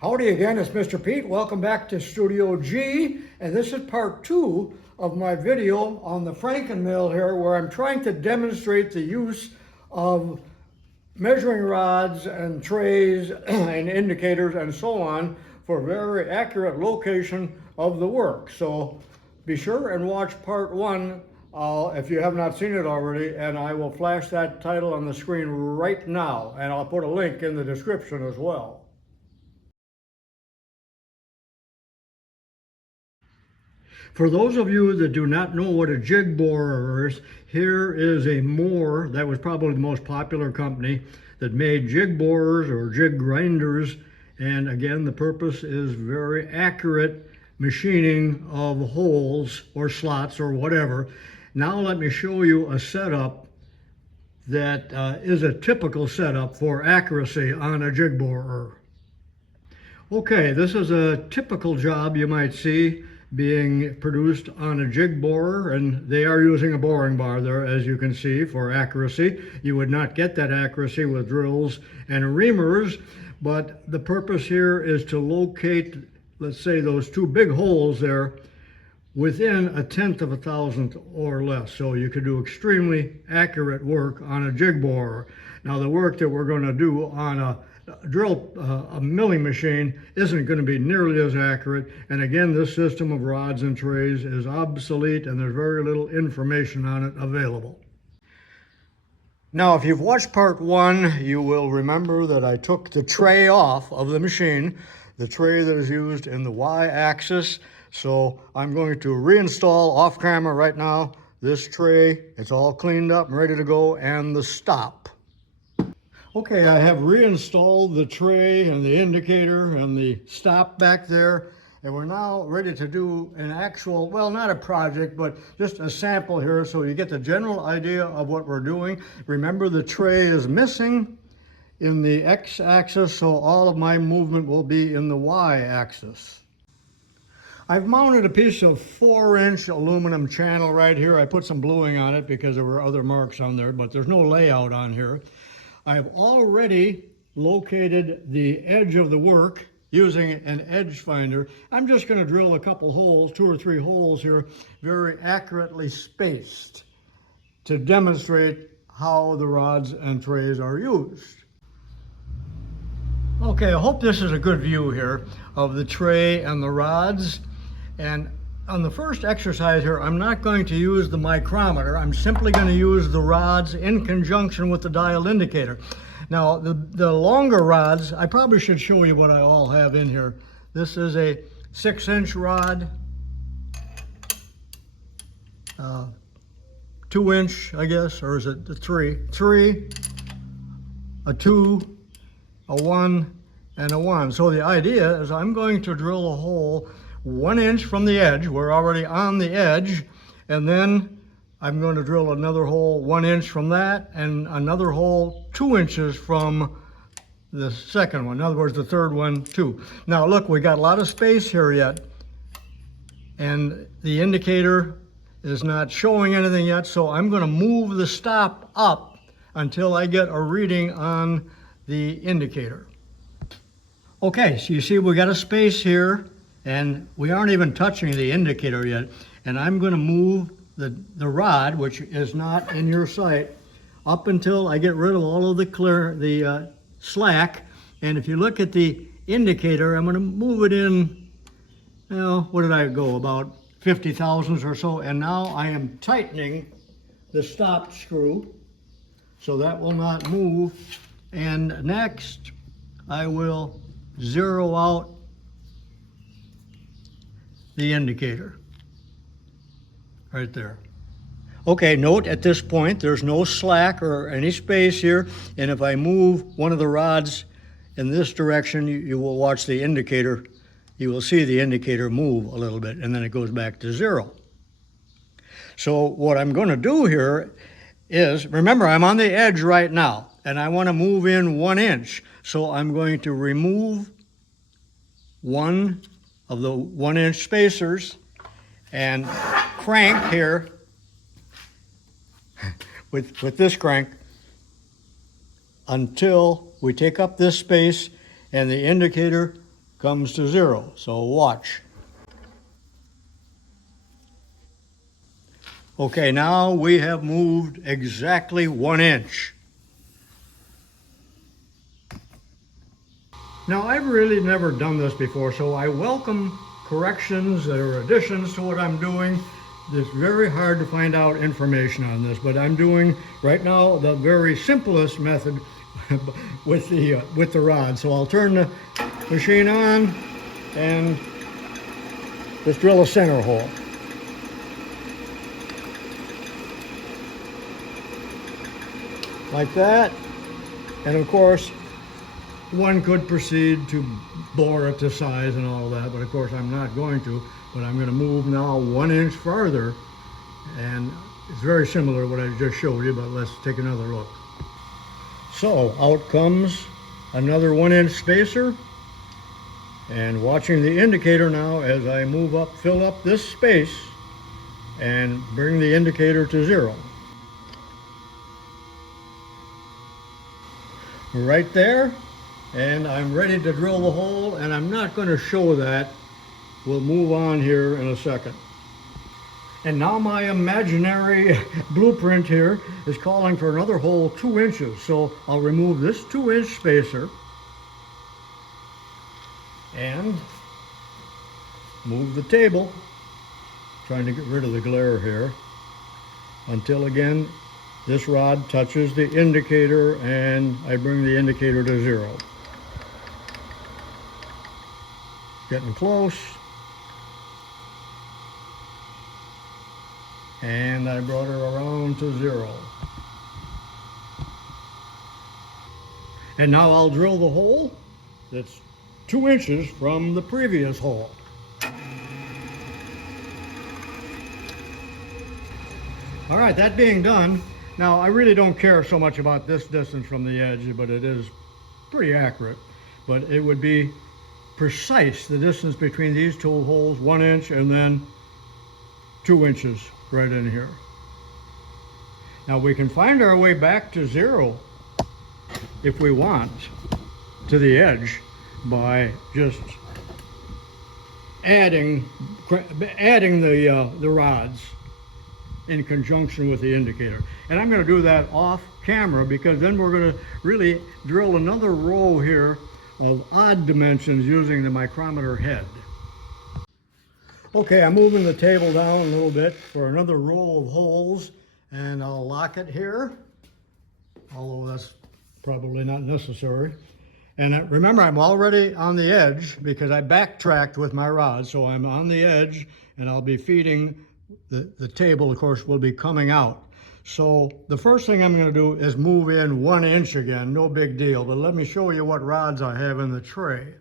Howdy again, it's Mr. Pete. Welcome back to Studio G, and this is part 2 of my video on the Franken mill here, where I'm trying to demonstrate the use of measuring rods and trays and indicators and so on for very accurate location of the work. So be sure and watch part 1 if you have not seen it already, and I will flash that title on the screen right now, and I'll put a link in the description as well. For those of you that do not know what a jig borer is, here is a Moore that was probably the most popular company that made jig borers or jig grinders. And again, the purpose is very accurate machining of holes or slots or whatever. Now let me show you a setup that is a typical setup for accuracy on a jig borer. Okay, this is a typical job you might see being produced on a jig borer, and they are using a boring bar there, as you can see, for accuracy. You would not get that accuracy with drills and reamers, but the purpose here is to locate, let's say, those two big holes there within 1/10 of a thousandth or less. So you could do extremely accurate work on a jig borer. Now the work that we're going to do on a milling machine isn't going to be nearly as accurate, and again, this system of rods and trays is obsolete and there's very little information on it available. Now if you've watched part 1, you will remember that I took the tray off of the machine, the tray that is used in the y-axis. So I'm going to reinstall off camera right now this tray. It's all cleaned up and ready to go, and the stop. Okay, I have reinstalled the tray and the indicator and the stop back there, and we're now ready to do an actual, well, not a project, but just a sample here so you get the general idea of what we're doing. Remember, the tray is missing in the x-axis, so all of my movement will be in the y-axis. I've mounted a piece of 4-inch aluminum channel right here. I put some bluing on it because there were other marks on there, but there's no layout on here. I've already located the edge of the work using an edge finder. I'm just going to drill a couple holes, 2 or 3 holes here, very accurately spaced to demonstrate how the rods and trays are used. Okay, I hope this is a good view here of the tray and the rods. And on the first exercise here, I'm not going to use the micrometer. I'm simply going to use the rods in conjunction with the dial indicator. Now, the longer rods, I probably should show you what I all have in here. This is a 6-inch rod, 2-inch, I guess, or is it the 3? 3, a 2, a 1, and a 1. So the idea is I'm going to drill a hole 1 inch from the edge. We're already on the edge, and then I'm going to drill another hole 1 inch from that, and another hole 2 inches from the second one. In other words, the third one too. Now look, we got a lot of space here yet, and the indicator is not showing anything yet, so I'm going to move the stop up until I get a reading on the indicator. Okay, so you see we got a space here, and we aren't even touching the indicator yet. And I'm going to move the rod, which is not in your sight, up until I get rid of all of the slack. And if you look at the indicator, I'm going to move it in, what did I go, about 50 thousandths or so. And now I am tightening the stop screw so that will not move. And next, I will zero out the indicator right there. Okay, note at this point there's no slack or any space here, and if I move one of the rods in this direction, you will watch the indicator, you will see the indicator move a little bit, and then it goes back to 0. So what I'm going to do here is, remember, I'm on the edge right now and I want to move in 1 inch, so I'm going to remove one of the 1-inch spacers and crank here with this crank until we take up this space and the indicator comes to 0. So watch. Okay, now we have moved exactly 1 inch. Now, I've really never done this before, so I welcome corrections or additions to what I'm doing. It's very hard to find out information on this, but I'm doing right now the very simplest method with the rod. So I'll turn the machine on and just drill a center hole. Like that. And of course, one could proceed to bore it to size and all of that, but of course I'm not going to. But I'm going to move now 1 inch farther, and it's very similar to what I just showed you, but let's take another look. So out comes another 1 inch spacer, and watching the indicator now as I move up, fill up this space and bring the indicator to 0. Right there, and I'm ready to drill the hole, and I'm not going to show that. We'll move on here in a second. And now my imaginary blueprint here is calling for another hole 2 inches. So I'll remove this 2-inch spacer and move the table, trying to get rid of the glare here, until again this rod touches the indicator and I bring the indicator to 0. Getting close. And I brought her around to 0. And now I'll drill the hole that's 2 inches from the previous hole. All right, that being done, now I really don't care so much about this distance from the edge, but it is pretty accurate. But it would be precise, the distance between these two holes, 1 inch and then 2 inches right in here. Now we can find our way back to 0 if we want to the edge by just adding the rods in conjunction with the indicator. And I'm going to do that off camera, because then we're going to really drill another row here of odd dimensions using the micrometer head. Okay, I'm moving the table down a little bit for another row of holes, and I'll lock it here, although that's probably not necessary. And remember, I'm already on the edge because I backtracked with my rod, so I'm on the edge and I'll be feeding the table, of course, will be coming out. So the first thing I'm going to do is move in 1 inch again, no big deal, but let me show you what rods I have in the tray.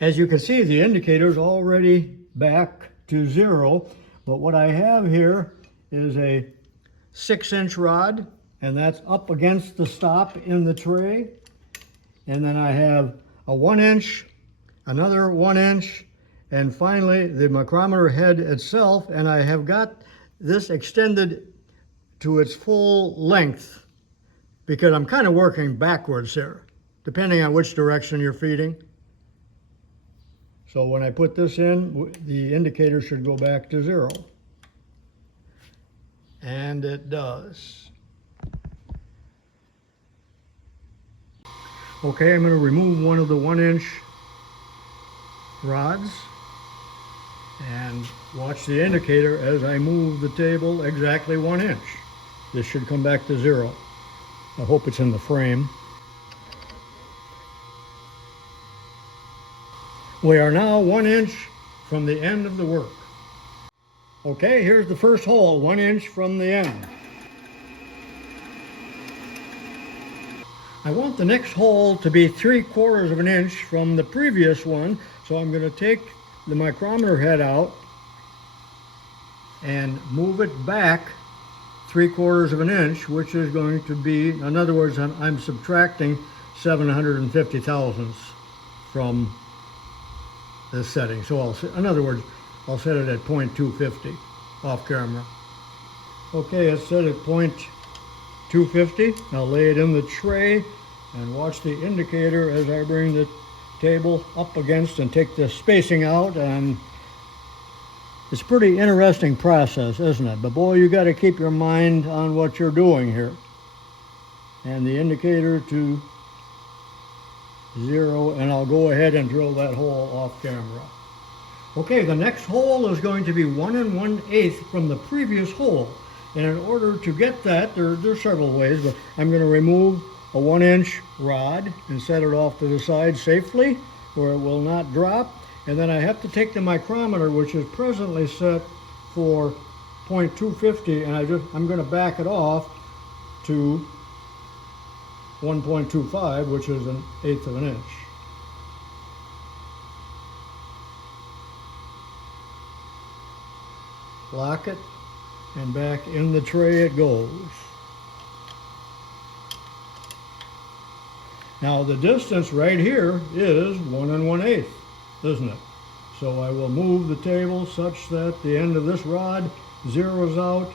As you can see, the indicator's already back to 0, but what I have here is a 6-inch rod, and that's up against the stop in the tray. And then I have a 1 inch, another 1 inch, and finally the micrometer head itself, and I have got this extended to its full length because I'm kind of working backwards here, depending on which direction you're feeding. So when I put this in, the indicator should go back to 0. And it does. Okay, I'm going to remove one of the 1-inch rods and watch the indicator as I move the table exactly 1 inch. This should come back to 0. I hope it's in the frame. We are now 1 inch from the end of the work. Okay, here's the first hole, 1 inch from the end. I want the next hole to be 3/4 of an inch from the previous one, so I'm going to take the micrometer head out and move it back 3/4 of an inch, which is going to be, in other words, I'm subtracting 750 thousandths from this setting. So in other words, I'll set it at 0.250 off camera. Okay, it's set at 0.250. Now lay it in the tray and watch the indicator as I bring the table up against and take the spacing out, and it's a pretty interesting process, isn't it? But boy, you got to keep your mind on what you're doing here. And the indicator to 0, and I'll go ahead and drill that hole off camera. Okay, the next hole is going to be 1 1/8 from the previous hole. And in order to get that, there's several ways, but I'm going to remove a 1-inch rod and set it off to the side safely where it will not drop. And then I have to take the micrometer, which is presently set for 0.250, and I'm going to back it off to 1.25, which is 1/8 of an inch. Lock it, and back in the tray it goes. Now the distance right here is 1 1/8, isn't it? So I will move the table such that the end of this rod zeroes out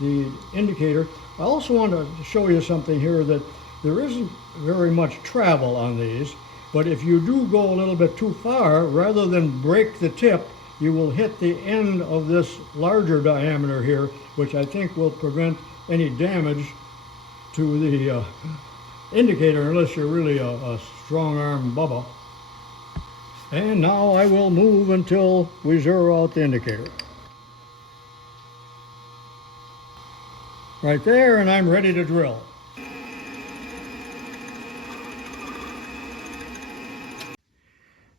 the indicator. I also want to show you something here, that there isn't very much travel on these, but if you do go a little bit too far, rather than break the tip, you will hit the end of this larger diameter here, which I think will prevent any damage to the indicator, unless you're really a strong-arm Bubba. And now I will move until we zero out the indicator. Right there, and I'm ready to drill.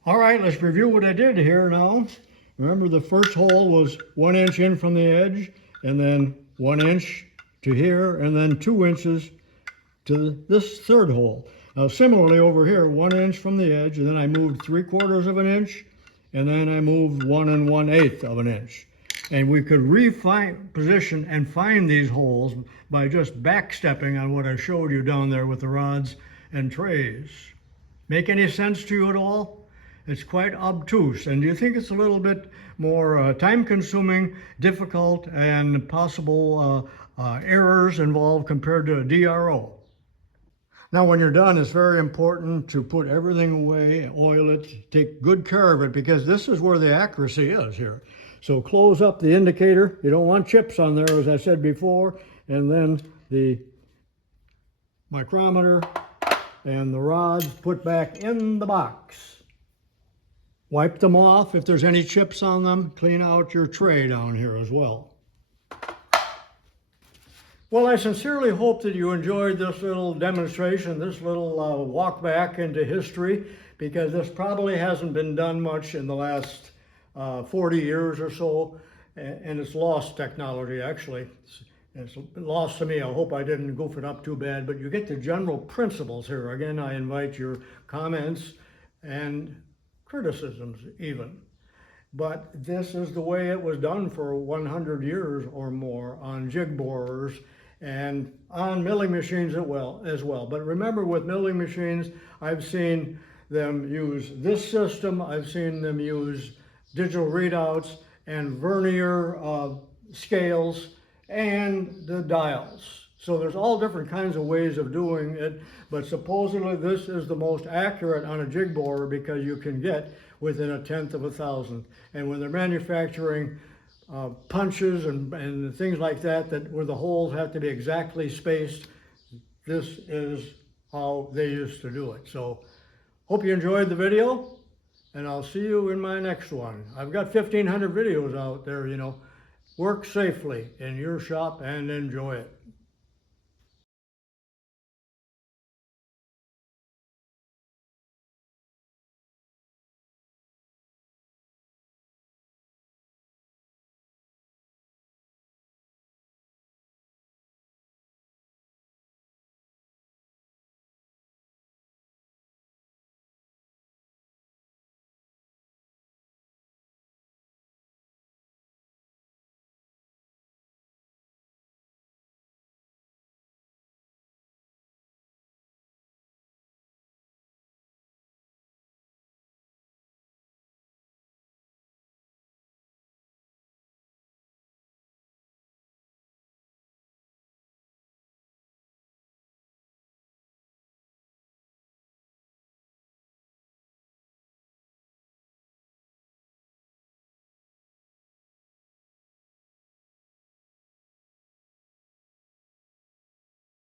All right, let's review what I did here now. Remember, the first hole was 1 inch in from the edge, and then 1 inch to here, and then 2 inches to this third hole. Now similarly over here, 1 inch from the edge, and then I moved 3/4 of an inch, and then I moved 1 1/8 of an inch. And we could position and find these holes by just backstepping on what I showed you down there with the rods and trays. Make any sense to you at all? It's quite obtuse. And do you think it's a little bit more time-consuming, difficult, and possible errors involved compared to a DRO? Now, when you're done, it's very important to put everything away, oil it, take good care of it, because this is where the accuracy is here. So close up the indicator. You don't want chips on there, as I said before, and then the micrometer and the rods put back in the box. Wipe them off if there's any chips on them. Clean out your tray down here as well. Well, I sincerely hope that you enjoyed this little demonstration, this little walk back into history, because this probably hasn't been done much in the last 40 years or so, and it's lost technology, actually. It's lost to me. I hope I didn't goof it up too bad, but you get the general principles here. Again, I invite your comments and criticisms even. But this is the way it was done for 100 years or more on jig borers and on milling machines as well. But remember, with milling machines, I've seen them use this system. I've seen them use digital readouts and vernier scales and the dials. So there's all different kinds of ways of doing it, but supposedly this is the most accurate on a jig borer because you can get within 1/10 of a thousandth. And when they're manufacturing punches and things like that, where the holes have to be exactly spaced, this is how they used to do it. So hope you enjoyed the video, and I'll see you in my next one. I've got 1,500 videos out there, you know. Work safely in your shop and enjoy it.